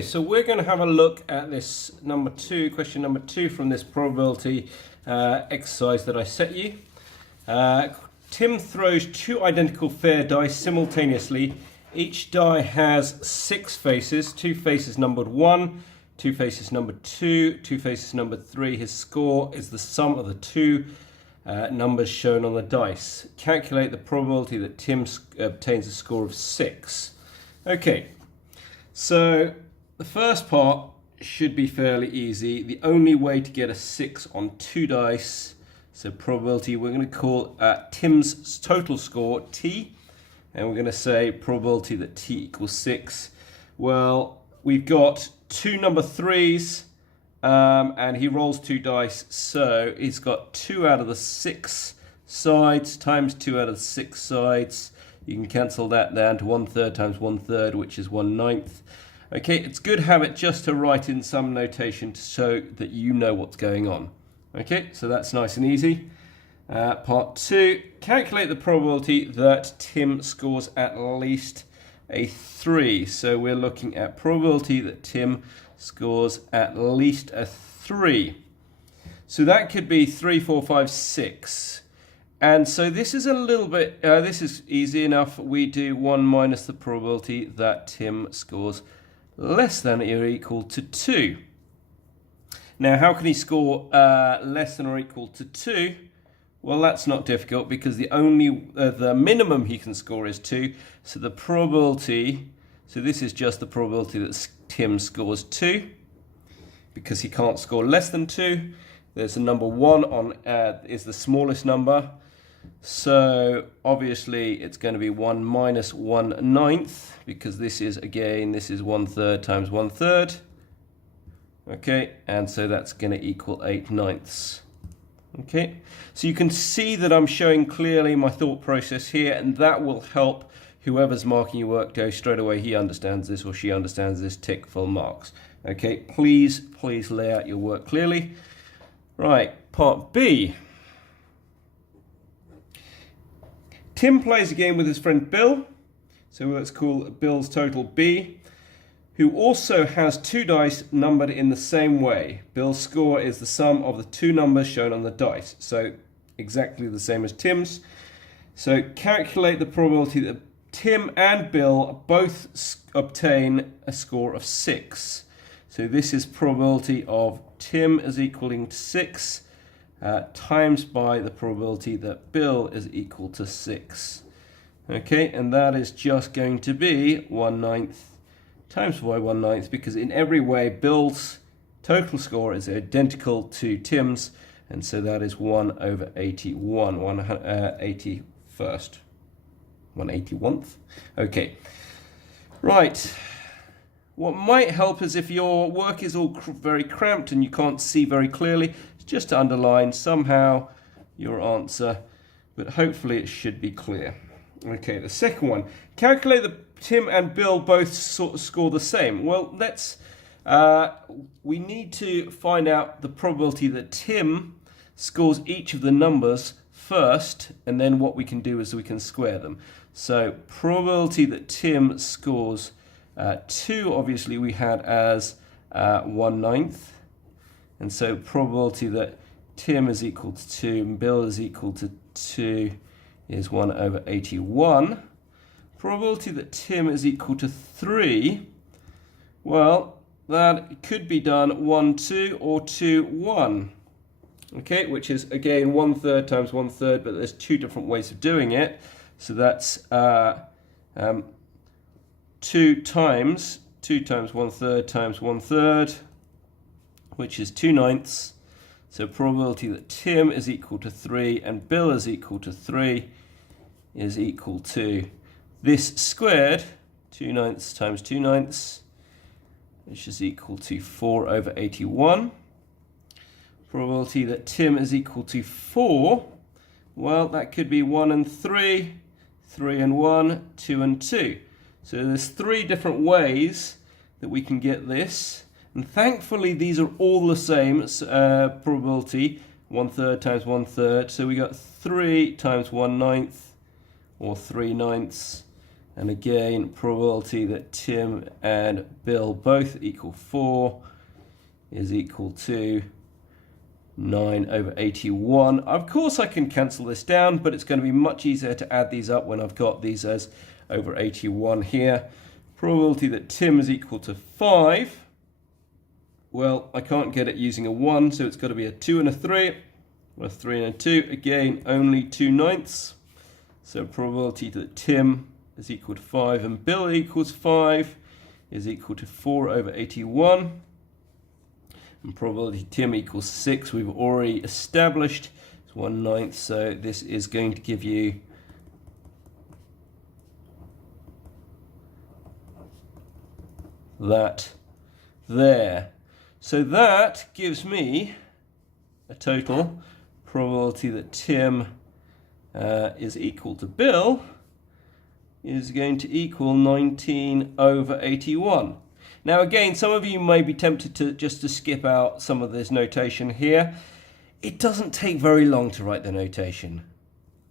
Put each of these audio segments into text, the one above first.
So we're going to have a look at this question number two from this probability exercise that I set you. Tim throws two identical fair dice simultaneously. Each die has 6 faces, 2 faces numbered 1, 2 faces numbered 2, 2 faces numbered 3. His score is the sum of the two numbers shown on the dice. Calculate the probability that Tim obtains a score of 6. Okay, so the first part should be fairly easy. The only way to get a 6 on 2 dice, so probability, we're going to call Tim's total score T, and we're going to say probability that T equals 6. Well, we've got 2 number 3s, and he rolls 2 dice, so he's got 2 out of the 6 sides times 2 out of the 6 sides. You can cancel that down to 1/3 times 1/3, which is 1/9. Okay, it's good habit just to write in some notation to show that you know what's going on. Okay, so that's nice and easy. Part 2, calculate the probability that Tim scores at least a 3. So we're looking at probability that Tim scores at least a 3. So that could be 3, 4, 5, 6. And so this is a little bit, this is easy enough. We do 1 minus the probability that Tim scores less than or equal to 2. Now, how can he score less than or equal to 2? Well, that's not difficult because the minimum he can score is 2. So the probability, so this is just the probability that Tim scores 2 because he can't score less than 2. There's a number 1 on is the smallest number. So obviously it's going to be 1 minus 1/9 because this is 1/3 times 1/3. Okay, and so that's going to equal 8/9. Okay, so you can see that I'm showing clearly my thought process here, and that will help whoever's marking your work go straight away. He understands this or she understands this, tick full marks. Okay, please lay out your work clearly. Right, part B. Tim plays a game with his friend Bill, so let's call Bill's total B, who also has 2 dice numbered in the same way. Bill's score is the sum of the 2 numbers shown on the dice, so exactly the same as Tim's. So calculate the probability that Tim and Bill both obtain a score of 6. So this is probability of Tim is equaling to 6. Times by the probability that Bill is equal to 6. Okay, and that is just going to be 1/9 times by 1/9 because in every way Bill's total score is identical to Tim's, and so that is 1/81, 1/81st. 1/81th. Okay, right. What might help is if your work is all very cramped and you can't see very clearly, just to underline somehow your answer, but hopefully it should be clear. Okay, the second one, calculate that Tim and Bill both score the same. Well, we need to find out the probability that Tim scores each of the numbers first, and then what we can do is we can square them. So probability that Tim scores 2, obviously we had as 1/9. And so probability that Tim is equal to 2 and Bill is equal to 2 is 1/81. Probability that Tim is equal to 3, well, that could be done 1/2 or 2/1. Okay, which is again 1/3 times 1/3, but there's 2 different ways of doing it. So that's 2 times 1/3 times 1/3, which is 2/9. So probability that Tim is equal to 3 and Bill is equal to 3 is equal to this squared, 2/9 times 2/9, which is equal to 4/81. Probability that Tim is equal to 4, well, that could be 1 and 3, 3 and 1, 2 and 2. So there's 3 different ways that we can get this. And thankfully, these are all the same probability, 1/3 times 1/3. So we got 3 times 1/9, or 3/9, And again, probability that Tim and Bill both equal 4 is equal to 9 over 81. Of course I can cancel this down, but it's going to be much easier to add these up when I've got these as over 81 here. Probability that Tim is equal to 5. Well, I can't get it using a 1, so it's got to be a 2 and a 3, or a 3 and a 2. Again, only 2/9. So probability that Tim is equal to 5 and Bill equals 5 is equal to 4 over 81. And probability Tim equals 6, we've already established. It's 1/9, so this is going to give you that there. So that gives me a total probability that Tim is equal to Bill is going to equal 19 over 81. Now again, some of you may be tempted to just skip out some of this notation here. It doesn't take very long to write the notation.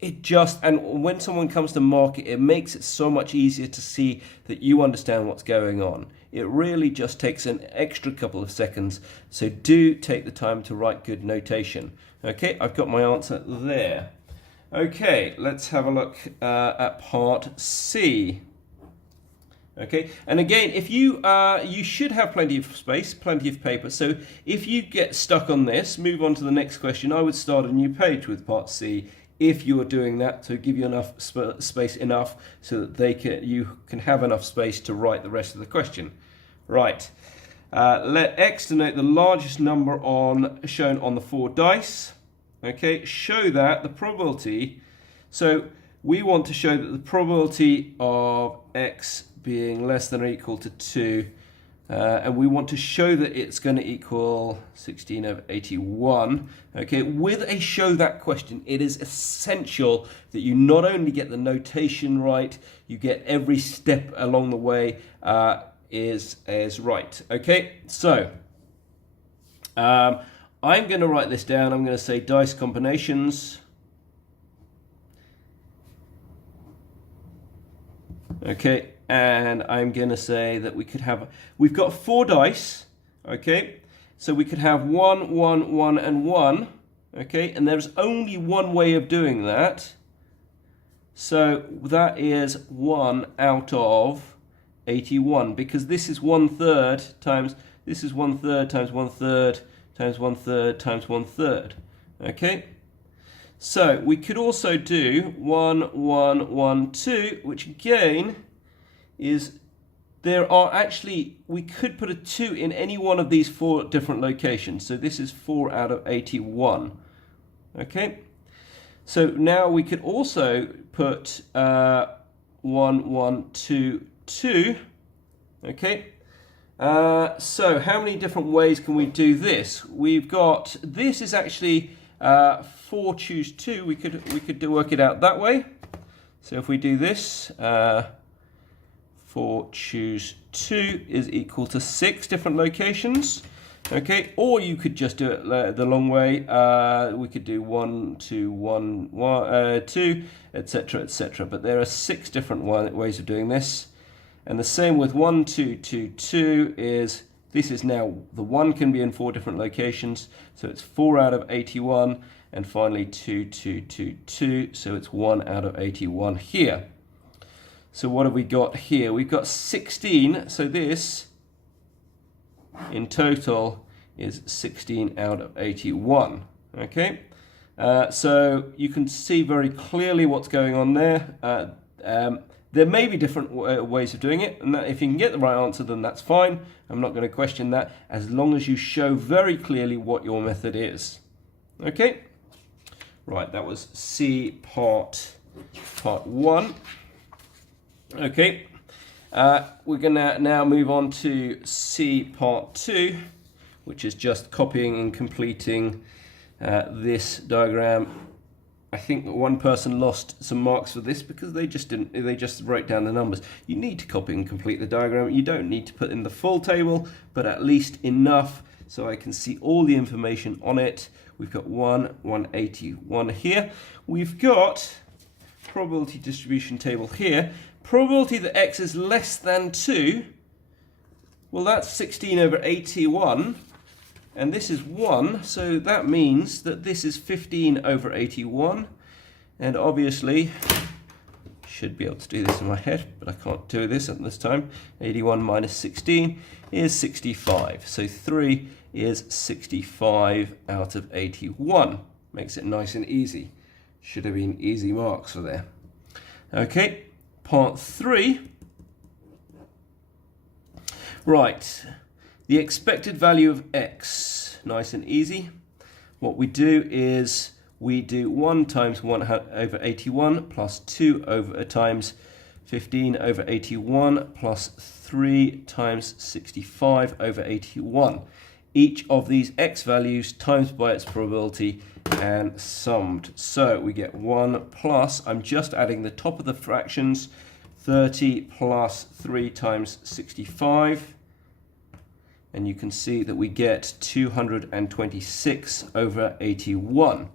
And when someone comes to mark it, it makes it so much easier to see that you understand what's going on. It really just takes an extra couple of seconds, so do take the time to write good notation. Okay, I've got my answer there. Okay, let's have a look at part C. Okay, and again, if you should have plenty of space, plenty of paper, so if you get stuck on this, move on to the next question. I would start a new page with part C if you are doing that, to give you enough space enough so that you can have enough space to write the rest of the question. Right, let X denote the largest number shown on the 4 dice. Okay, show that the probability, so we want to show that the probability of X being less than or equal to 2, and we want to show that it's going to equal 16 over 81. Okay, with a show that question, it is essential that you not only get the notation right, you get every step along the way is right. Okay, so I'm going to write this down. I'm going to say dice combinations. Okay, and I'm going to say that we've got 4 dice, okay? So we could have 1, 1, 1, and 1, okay? And there's only one way of doing that. So that is 1 out of 81, because this is 1/3 times, this is 1/3 times 1/3 times 1/3 times 1/3, okay? So we could also do 1, 1, 1, 2, which again is, we could put a 2 in any one of these 4 different locations. So this is 4 out of 81, okay? So now we could also put 1, 1, 2, 2, okay? So how many different ways can we do this? We've got, this is actually 4 choose 2. We could work it out that way. So if we do this, 4 choose 2 is equal to 6 different locations. Okay, or you could just do it the long way. We could do 1, 2, 1, 2, etc., etc. But there are 6 different ways of doing this. And the same with 1, 2, 2, 2 is, this is now, the 1 can be in 4 different locations. So it's 4 out of 81. And finally 2, 2, 2, 2. So it's 1 out of 81 here. So what have we got here? We've got 16. So this in total is 16 out of 81. Okay, so you can see very clearly what's going on there. There may be different ways of doing it, and that if you can get the right answer, then that's fine. I'm not going to question that, as long as you show very clearly what your method is. Okay, right, that was C part 1. Okay, we're going to now move on to C part 2, which is just copying and completing this diagram. I think one person lost some marks for this because they just wrote down the numbers. You need to copy and complete the diagram. You don't need to put in the full table, but at least enough so I can see all the information on it. We've got 181 here. We've got probability distribution table here, Probability that x is less than 2, well, that's 16 over 81, and this is 1, so that means that this is 15 over 81, and obviously, should be able to do this in my head, but I can't do this at this time. 81 minus 16 is 65, so 3 is 65 out of 81. Makes it nice and easy. Should have been easy marks for there. Okay, part 3. Right, the expected value of x, nice and easy. What we do is we do 1 times 1 over 81 plus 2 over times 15 over 81 plus 3 times 65 over 81. Each of these x values times by its probability and summed. So we get 1 plus, I'm just adding the top of the fractions, 30 plus 3 times 65, and you can see that we get 226 over 81.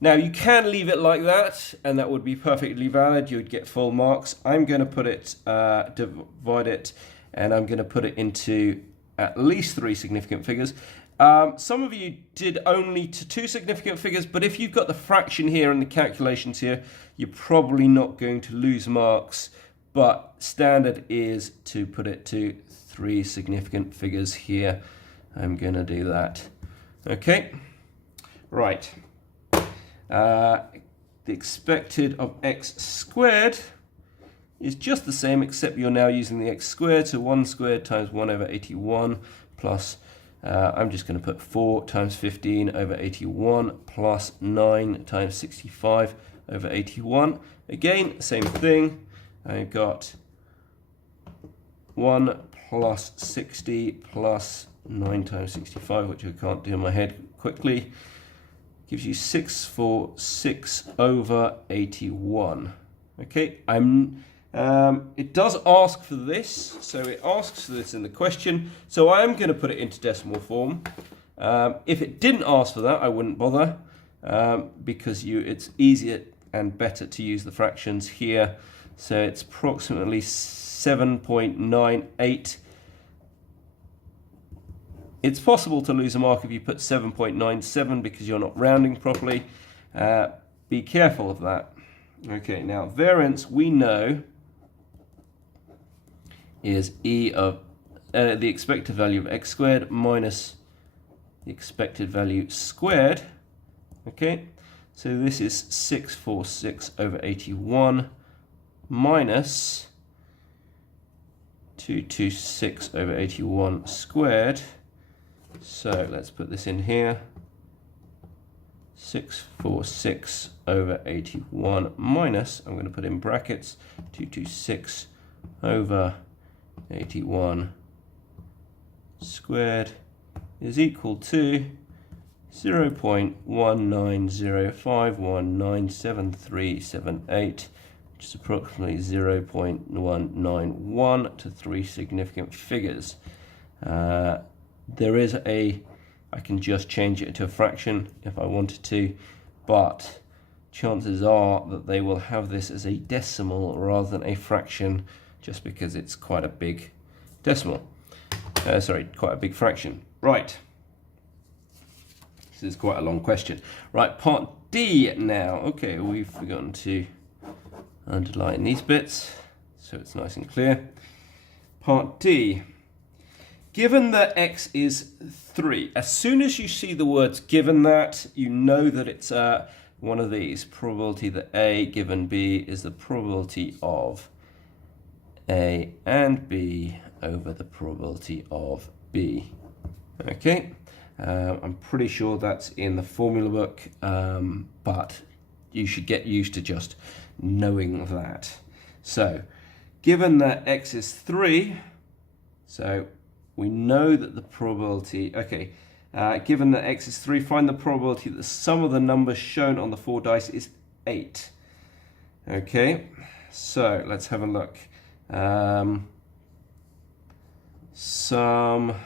Now you can leave it like that, and that would be perfectly valid. You would get full marks. I'm going to put it, divide it, and I'm going to put it into at least 3 significant figures. Some of you did only to 2 significant figures, but if you've got the fraction here and the calculations here, you're probably not going to lose marks, but standard is to put it to 3 significant figures here. I'm going to do that. Okay, right. The expected of x squared is just the same, except you're now using the x squared, so 1 squared times 1 over 81 plus, I'm just going to put 4 times 15 over 81 plus 9 times 65 over 81. Again, same thing. I've got 1 plus 60 plus 9 times 65, which I can't do in my head quickly, gives you 646 over 81. Okay, it does ask for this, so it asks for this in the question, so I am going to put it into decimal form. If it didn't ask for that, I wouldn't bother, because it's easier and better to use the fractions here. So it's approximately 7.98. It's possible to lose a mark if you put 7.97 because you're not rounding properly. Be careful of that. Okay, now variance we know is e of the expected value of x squared minus the expected value squared. Okay, so this is 646 over 81 minus 226 over 81 squared. So let's put this in here. 646 over 81 minus, I'm going to put in brackets, 226 over 81 squared is equal to 0.1905197378, which is approximately 0.191 to 3 significant figures. There is I can just change it to a fraction if I wanted to, but chances are that they will have this as a decimal rather than a fraction, just because it's quite a big decimal. Quite a big fraction. Right. This is quite a long question. Right, part D now. Okay, we've forgotten to underline these bits, so it's nice and clear. Part D. Given that x is 3, as soon as you see the words given that, you know that it's one of these. Probability that A given B is the probability of A and B over the probability of B. Okay, I'm pretty sure that's in the formula book, but you should get used to just knowing that. So, given that x is 3, so we know that the probability, given that x is 3, find the probability that the sum of the numbers shown on the 4 dice is 8. Okay, so let's have a look. Sum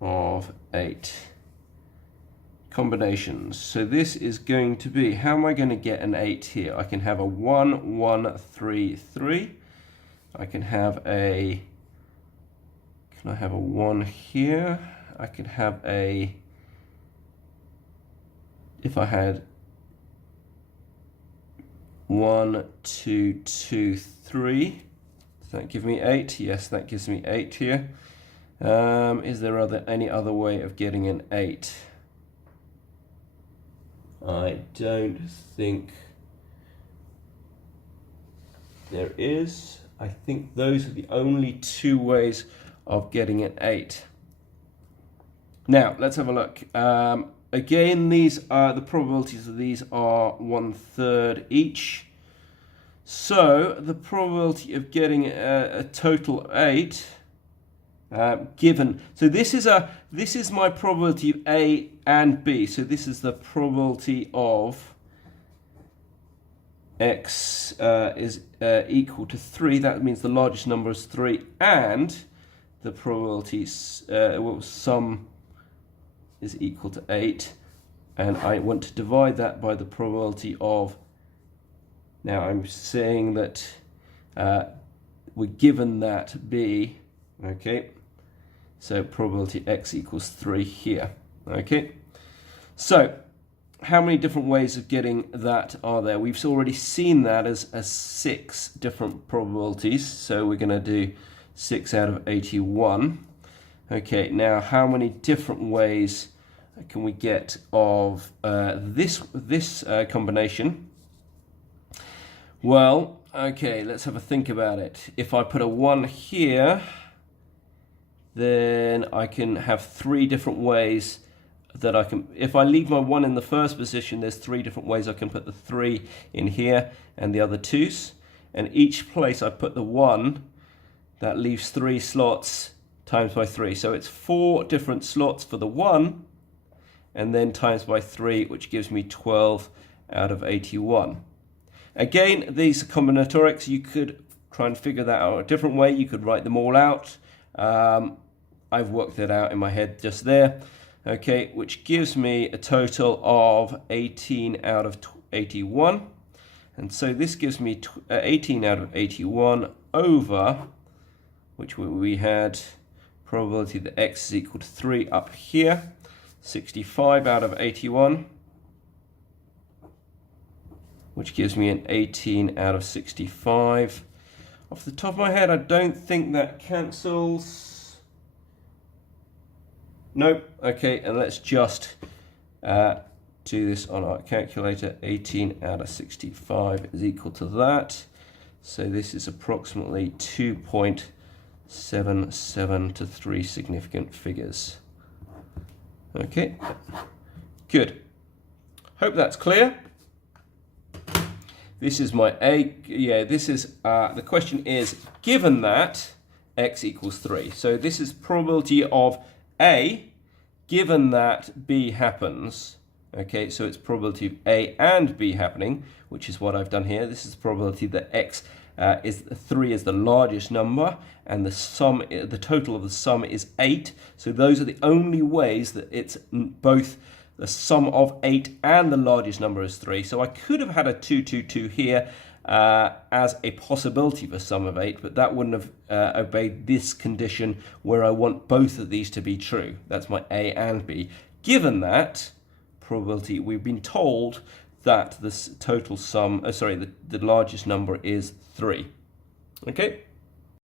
of 8. combinations. So this is going to be, how am I going to get an 8 here? I can have a 1, 1, 3, 3. I can have a, can I have a 1 here? I can have a, if I had 1, 2, 2, 3. Does that give me 8? Yes, that gives me 8 here. Is there any other way of getting an 8? I don't think there is. I think those are the only two ways of getting an 8. Now, let's have a look. Again, these are the probabilities of these are 1/3 each. So the probability of getting a total of 8, given, so this is my probability of A and B. So this is the probability of X is equal to 3. That means the largest number is 3, and the probability sum is equal to 8, and I want to divide that by the probability of, now I'm saying that we're given that B, okay, so probability X equals 3 here, okay. So how many different ways of getting that are there? We've already seen that as 6 different probabilities, so we're going to do 6 out of 81. Okay, now how many different ways can we get of this combination? Well, okay, let's have a think about it. If I put a 1 here, then I can have 3 different ways that I can, if I leave my 1 in the first position, there's 3 different ways I can put the 3 in here and the other 2's. And each place I put the 1, that leaves 3 slots times by 3. So it's 4 different slots for the 1, and then times by 3, which gives me 12 out of 81. Again, these are combinatorics. You could try and figure that out a different way. You could write them all out. I've worked it out in my head just there. Okay, which gives me a total of 18 out of 81. And so this gives me 18 out of 81 over, which we had probability that X is equal to 3 up here, 65 out of 81, which gives me an 18 out of 65. Off the top of my head, I don't think that cancels. Nope. Okay, and let's just do this on our calculator. 18 out of 65 is equal to that. So this is approximately 2.77 to 3 significant figures. Okay, good. Hope that's clear. This is my A. Yeah, this is the question is, given that X equals 3. So this is probability of A, given that B happens. Okay, so it's probability of A and B happening, which is what I've done here. This is the probability that X is 3 is the largest number, and the total of the sum is 8. So those are the only ways that it's both the sum of 8 and the largest number is 3. So I could have had a 2, 2, 2 here as a possibility for sum of 8, but that wouldn't have obeyed this condition where I want both of these to be true. That's my A and B. Given that probability, we've been told that this total sum, the largest number is 3. Okay.